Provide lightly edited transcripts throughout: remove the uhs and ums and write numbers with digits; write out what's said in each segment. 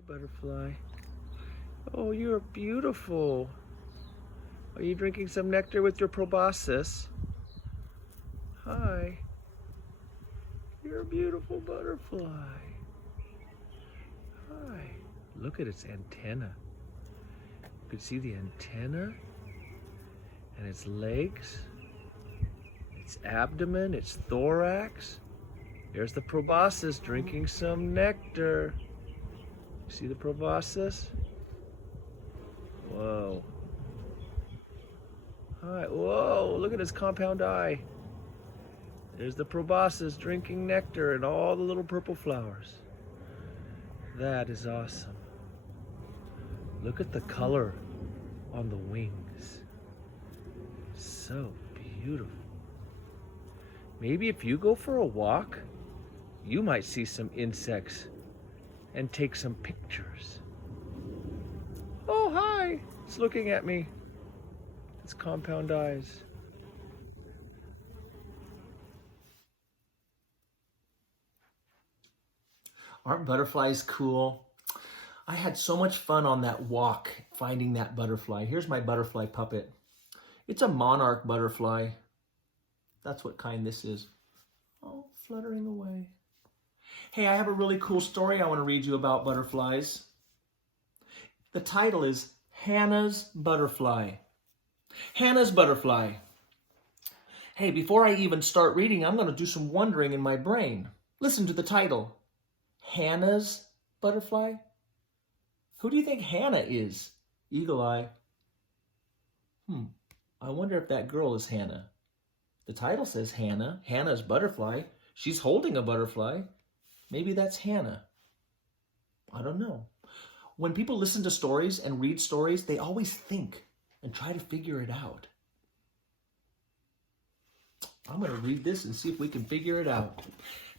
Hi, butterfly. Oh, you're beautiful. Are you drinking some nectar with your proboscis? Hi. You're a beautiful butterfly. Hi. Look at its antenna. You can see the antenna and its legs, its abdomen, its thorax. There's the proboscis drinking some nectar. See the proboscis? Whoa. Hi. Whoa, look at its compound eye. There's the proboscis drinking nectar and all the little purple flowers. That is awesome. Look at the color on the wings. So beautiful. Maybe if you go for a walk, you might see some insects and take some pictures. Oh, hi. It's looking at me. Its compound eyes. Aren't butterflies cool? I had so much fun on that walk finding that butterfly. Here's my butterfly puppet. It's a monarch butterfly. That's what kind this is. Oh, fluttering away. Hey, I have a really cool story I want to read you about butterflies. The title is Hannah's Butterfly. Hannah's Butterfly. Hey, before I even start reading, I'm going to do some wondering in my brain. Listen to the title. Hannah's Butterfly? Who do you think Hannah is? Eagle eye. I wonder if that girl is Hannah. The title says Hannah. Hannah's butterfly. She's holding a butterfly. Maybe that's Hannah. I don't know. When people listen to stories and read stories, they always think and try to figure it out. I'm going to read this and see if we can figure it out.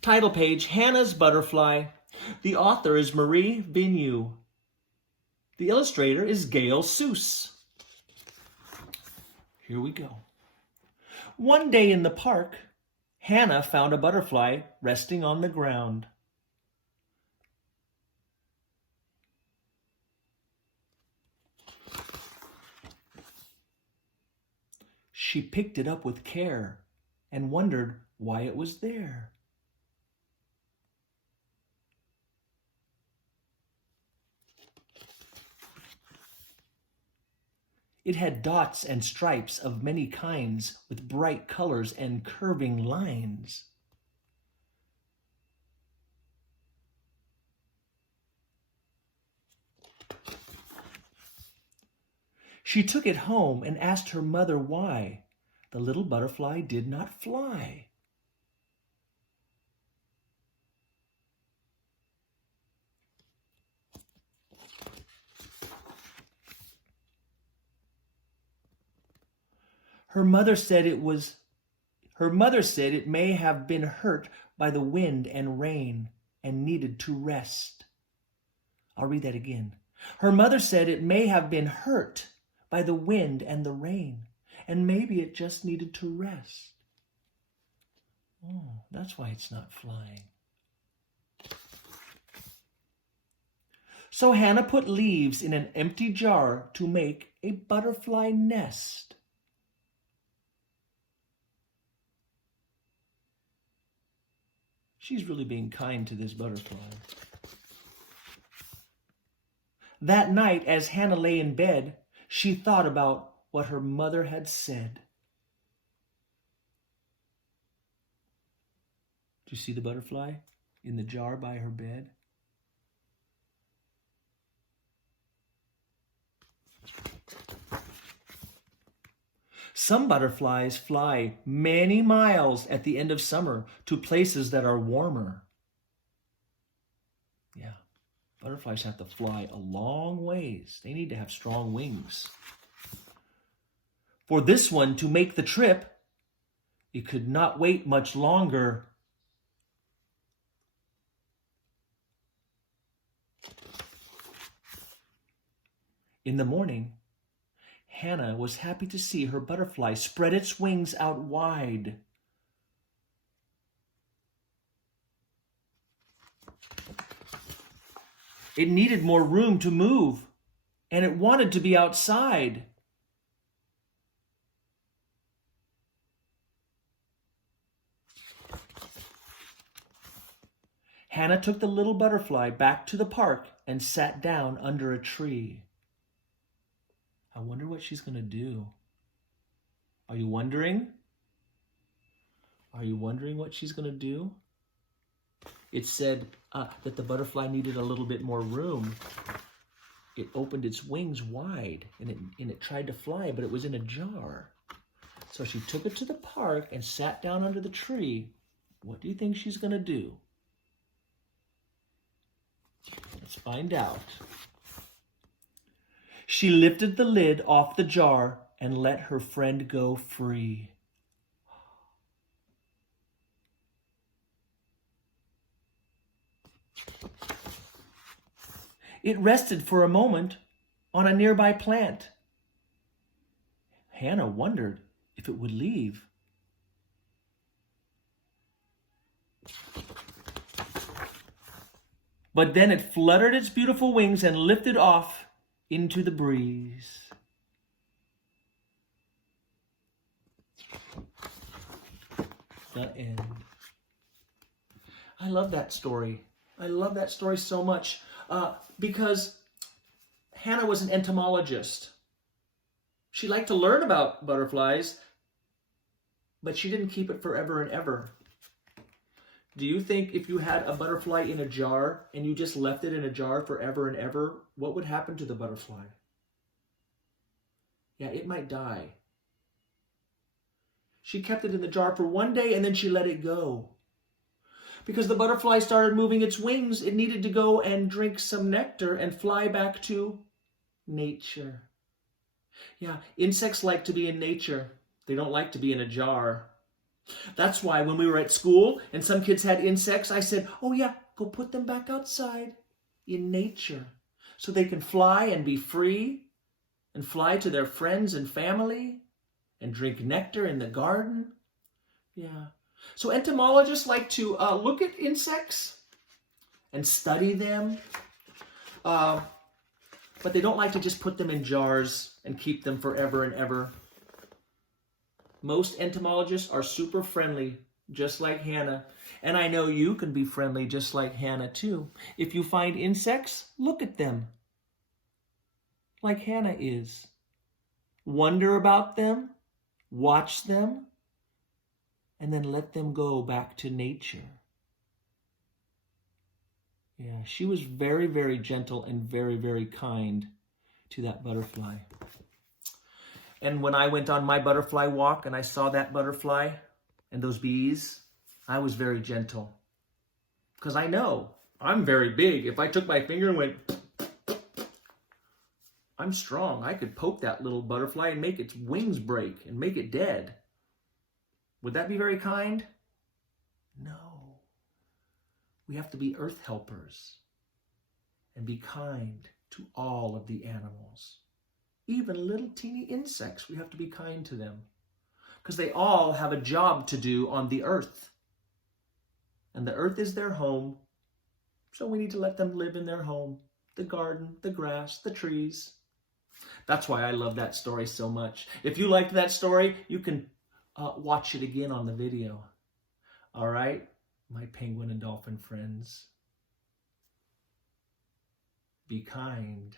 Title page, Hannah's Butterfly. The author is Marie Vigneault. The illustrator is Gail Seuss. Here we go. One day in the park, Hannah found a butterfly resting on the ground. She picked it up with care and wondered why it was there. It had dots and stripes of many kinds with bright colors and curving lines. She took it home and asked her mother why the little butterfly did not fly. Her mother said it may have been hurt by the wind and rain and needed to rest. I'll read that again. Her mother said it may have been hurt by the wind and the rain, and maybe it just needed to rest. Oh, that's why it's not flying. So Hannah put leaves in an empty jar to make a butterfly nest. She's really being kind to this butterfly. That night, as Hannah lay in bed, she thought about what her mother had said. Do you see the butterfly in the jar by her bed? Some butterflies fly many miles at the end of summer to places that are warmer. Yeah, butterflies have to fly a long ways. They need to have strong wings. For this one to make the trip, it could not wait much longer. In the morning, Hannah was happy to see her butterfly spread its wings out wide. It needed more room to move, and it wanted to be outside. Hannah took the little butterfly back to the park and sat down under a tree. I wonder what she's going to do. Are you wondering? Are you wondering what she's going to do? It said that the butterfly needed a little bit more room. It opened its wings wide and it tried to fly, but it was in a jar. So she took it to the park and sat down under the tree. What do you think she's going to do? Let's find out. She lifted the lid off the jar and let her friend go free. It rested for a moment on a nearby plant. Hannah wondered if it would leave. But then it fluttered its beautiful wings and lifted off into the breeze. The end. I love that story. I love that story so much because Hannah was an entomologist. She liked to learn about butterflies, but she didn't keep it forever and ever. Do you think if you had a butterfly in a jar and you just left it in a jar forever and ever, what would happen to the butterfly? Yeah, it might die. She kept it in the jar for one day and then she let it go. Because the butterfly started moving its wings, it needed to go and drink some nectar and fly back to nature. Yeah, insects like to be in nature. They don't like to be in a jar. That's why when we were at school and some kids had insects, I said, oh yeah, go put them back outside in nature so they can fly and be free and fly to their friends and family and drink nectar in the garden. Yeah. So entomologists like to look at insects and study them, but they don't like to just put them in jars and keep them forever and ever. Most entomologists are super friendly, just like Hannah. And I know you can be friendly just like Hannah too. If you find insects, look at them like Hannah is. Wonder about them, watch them, and then let them go back to nature. Yeah, she was very, very gentle and very, very kind to that butterfly. And when I went on my butterfly walk and I saw that butterfly and those bees, I was very gentle. Because I know I'm very big. If I took my finger and went, I'm strong. I could poke that little butterfly and make its wings break and make it dead. Would that be very kind? No. We have to be earth helpers and be kind to all of the animals. Even little teeny insects, we have to be kind to them because they all have a job to do on the earth. And the earth is their home, so we need to let them live in their home, the garden, the grass, the trees. That's why I love that story so much. If you liked that story, you can watch it again on the video. All right, my penguin and dolphin friends. Be kind.